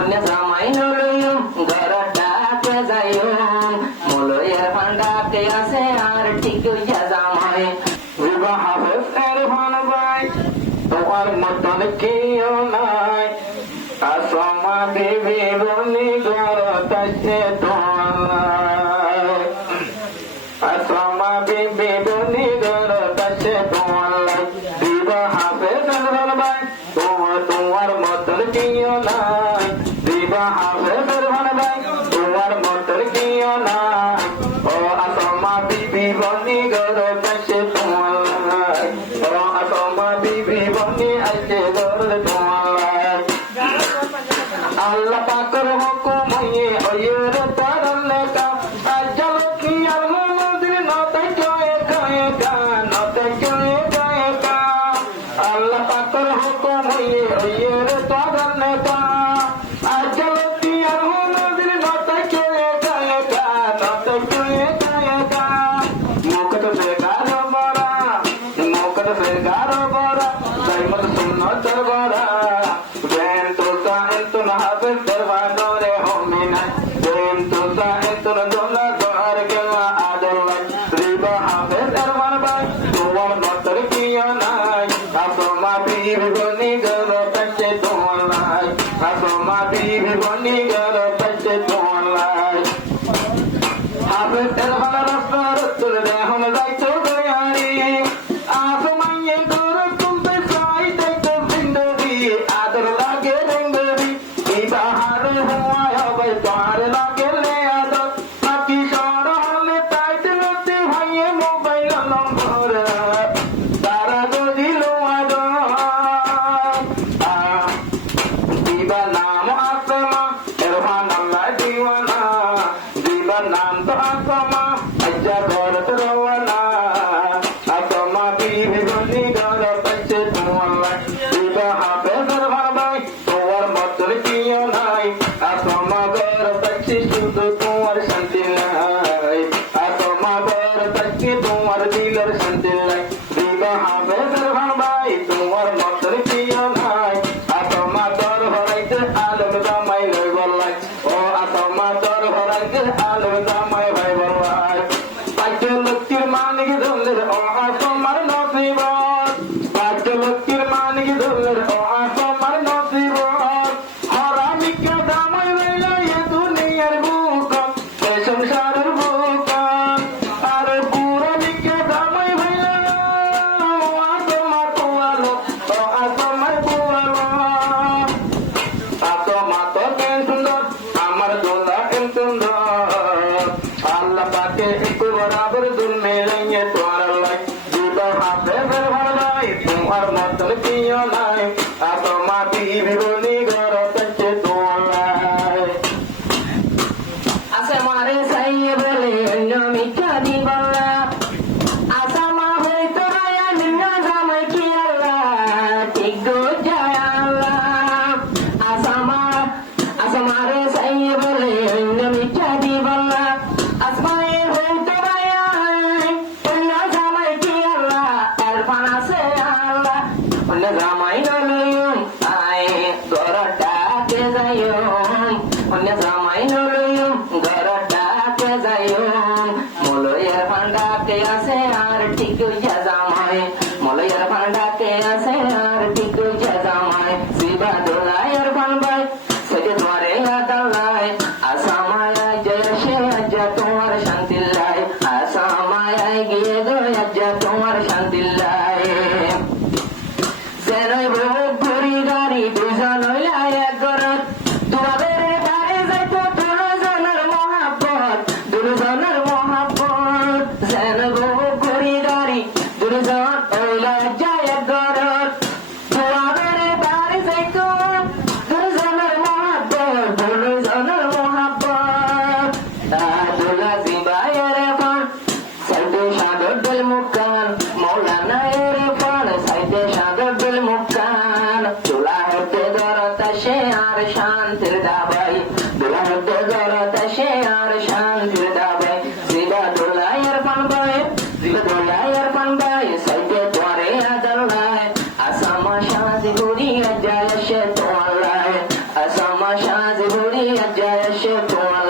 অন্য জামাই নলইম ঘরটাকে যাইম মলয়ের ভান্ডাকে আছে আর ঠিক হইয়া জামাই বিবাহ হাফেজ এরফান ভাই তোমার মতন কেউ নাই আসমা বিবি বনি গরতাছে তোমার আসমা বিবি বনি গরতাছে তোমার বিবাহ হাফেজ এরফান ভাই তোমার মতন কেউ নাই বিবাহ হাফেজ এরফান ভাই তোমার মতন কেউ নাই ও আসমা বিবি বনি গরতাছে তোমার ও আসমা বিবি বনি আছে গর তোমার আল্লাহ পাকের হুকুম হইয়ে ওয়ের তারলে কা আজল কি আলমদিন নতে জয়ে গায়ে কা নতে জয়ে গায়ে কা আল্লাহ পাকের হুকুম হইয়ে ওয়ের তারলে কা আজল কি আলমদিন নতে জয়ে গায়ে কা নতে জয়ে গায়ে কা মুকত সে গারো বরা মুকত সে গারো বরা সাইমত সুন্নত বরা Asama নামাজ পড়িয়া যায় সে তোমার